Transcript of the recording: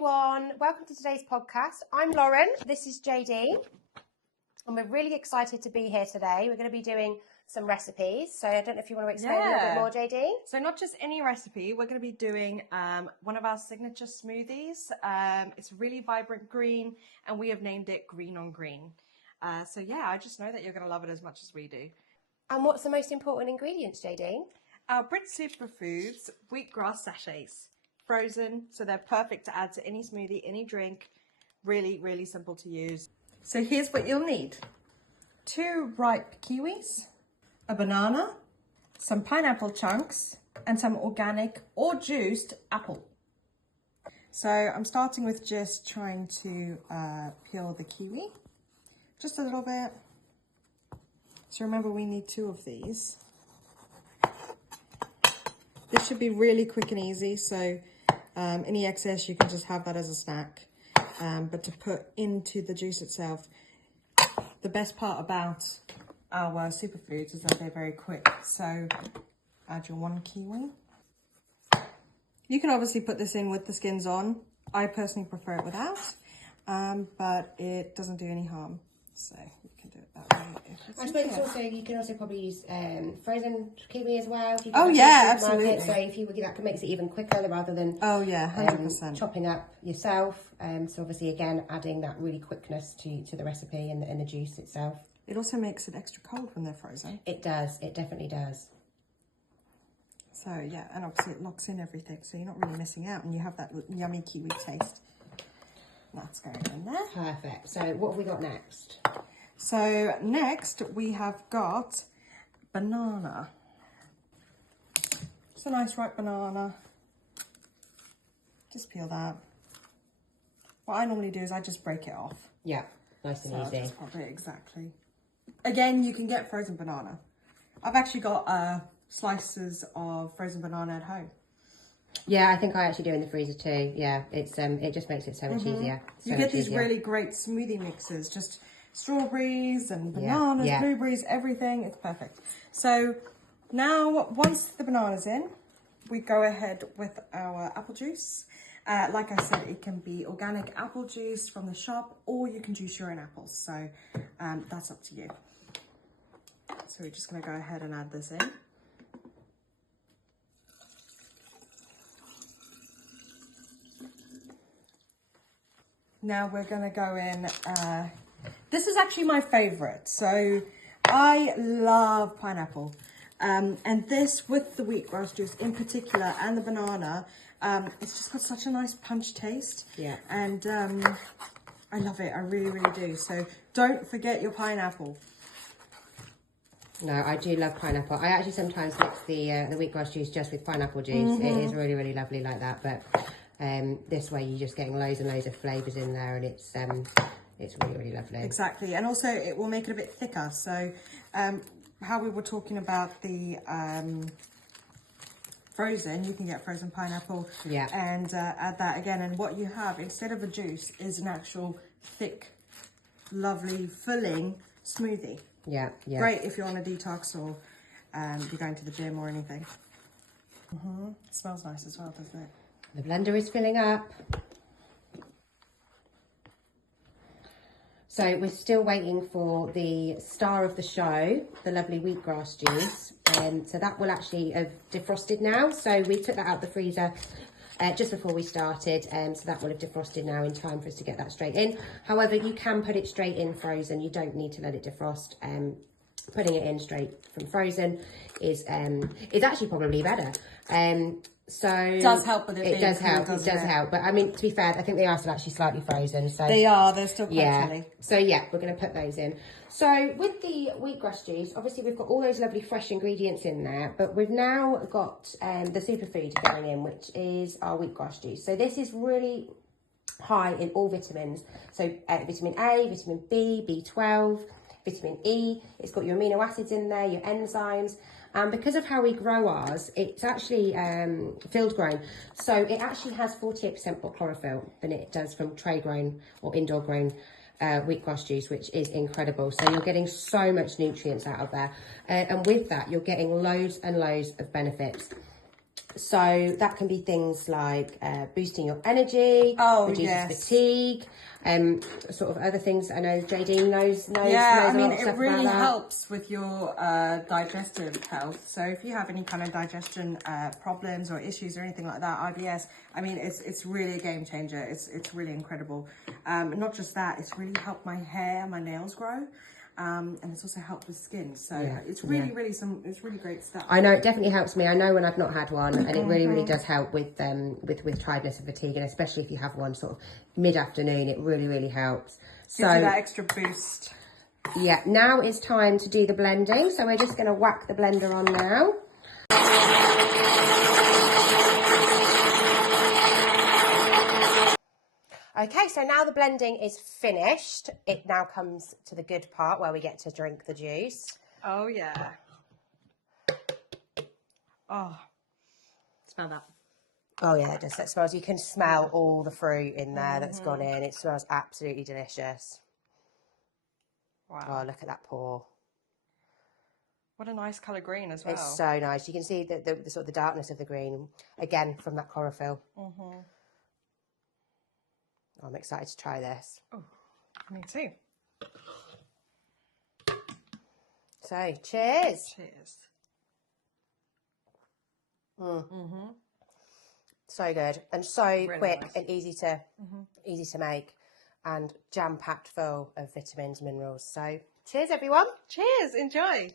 everyone, welcome to today's podcast. I'm Lauren, this is JD, and we're really excited to be here today. We're going to be doing some recipes, so I don't know if you want to explain a little bit more, JD? So not just any recipe, we're going to be doing one of our signature smoothies. It's really vibrant green, and we have named it Green on Green. So yeah, I just know that you're going to love it as much as we do. And what's the most important ingredients, JD? Our Britt Superfoods wheatgrass sachets. Frozen, so they're perfect to add to any smoothie, any drink. Really, really simple to use. So here's what you'll need. 2 ripe kiwis, a banana, some pineapple chunks, and some organic or juiced apple. So I'm starting with just trying to peel the kiwi, just a little bit. So remember, we need 2 of these. This should be really quick and easy, so any excess you can just have that as a snack. But to put into the juice itself, the best part about our superfoods is that they're very quick. So add your 1 kiwi. You can obviously put this in with the skins on. I personally prefer it without, but it doesn't do any harm. So you can do it that way. I suppose you can also probably use frozen kiwi as well. If you absolutely. So if you that makes it even quicker rather than 100% chopping up yourself. So obviously again adding that really quickness to the recipe and the juice itself. It also makes it extra cold when they're frozen. It does. It definitely does. So yeah, and obviously it locks in everything, so you're not really missing out, and you have that yummy kiwi taste. That's going in there. Perfect. So what have we got next? So next we have got banana. It's a nice ripe banana. Just peel that. What I normally do is I just break it off. Yeah, nice and easy. Just pop it, exactly. Again, you can get frozen banana. I've actually got slices of frozen banana at home. Yeah, I think I actually do in the freezer too. Yeah, it's it just makes it so much easier. You get these really great smoothie mixes, just strawberries and bananas, blueberries, everything. It's perfect. So now, once the banana's in, we go ahead with our apple juice. Like I said, it can be organic apple juice from the shop, or you can juice your own apples. So that's up to you. So we're just going to go ahead and add this in. Now we're going to go in, this is actually my favourite, so I love pineapple, and this with the wheatgrass juice in particular and the banana, it's just got such a nice punch taste, and I love it, I really, really do. So don't forget your pineapple. No, I do love pineapple. I actually sometimes mix the wheatgrass juice just with pineapple juice. It is really, really lovely like that, but this way you're just getting loads and loads of flavours in there, and it's really, really lovely. Exactly, and also it will make it a bit thicker. So how we were talking about the frozen, you can get frozen pineapple and add that again. And what you have instead of a juice is an actual thick, lovely, filling smoothie. Yeah. Great if you're on a detox or you're going to the gym or anything. It smells nice as well, doesn't it? The blender is filling up. So we're still waiting for the star of the show, the lovely wheatgrass juice. So that will actually have defrosted now. So we took that out of the freezer just before we started. So that will have defrosted now in time for us to get that straight in. However, you can put it straight in frozen. You don't need to let it defrost. Putting it in straight from frozen is actually probably better. So it does help with it. It does help. It does help. But I mean, to be fair, I think they are still actually slightly frozen. So they are. They're still quite chilly. So yeah, we're going to put those in. So with the wheatgrass juice, obviously we've got all those lovely fresh ingredients in there, but we've now got the superfood going in, which is our wheatgrass juice. So this is really high in all vitamins. So vitamin A, vitamin B, B12, vitamin E. It's got your amino acids in there, your enzymes. And because of how we grow ours, it's actually field grown. So it actually has 48% more chlorophyll than it does from tray grown or indoor grown wheatgrass juice, which is incredible. So you're getting so much nutrients out of there. And with that, you're getting loads and loads of benefits. So that can be things like boosting your energy, reduces fatigue, sort of other things. I know JD knows yeah, a lot of stuff it really about that. helps with your digestive health. So if you have any kind of digestion problems or issues or anything like that, IBS, I mean, it's really a game changer. It's really incredible. Not just that, it's really helped my hair, my nails grow. And it's also helped with skin, so it's really it's really great stuff. I know it definitely helps me. I know when I've not had one, and it really does help with tiredness and fatigue, and especially if you have one sort of mid-afternoon, it really helps. So gives you that extra boost. Yeah, now it's time to do the blending, so we're just going to whack the blender on now. Okay, so now the blending is finished. It now comes to the good part where we get to drink the juice. Oh, yeah. Oh, smell that. Oh, yeah, it does. It smells, you can smell all the fruit in there that's gone in. It smells absolutely delicious. Wow. Oh, look at that pour. What a nice colour green as well. It's so nice. You can see the sort of the darkness of the green, again, from that chlorophyll. I'm excited to try this. Oh, me too. So, cheers. Cheers. So good and so really quick nice. and easy to make, and jam-packed full of vitamins, minerals. So, cheers, everyone. Cheers. Enjoy.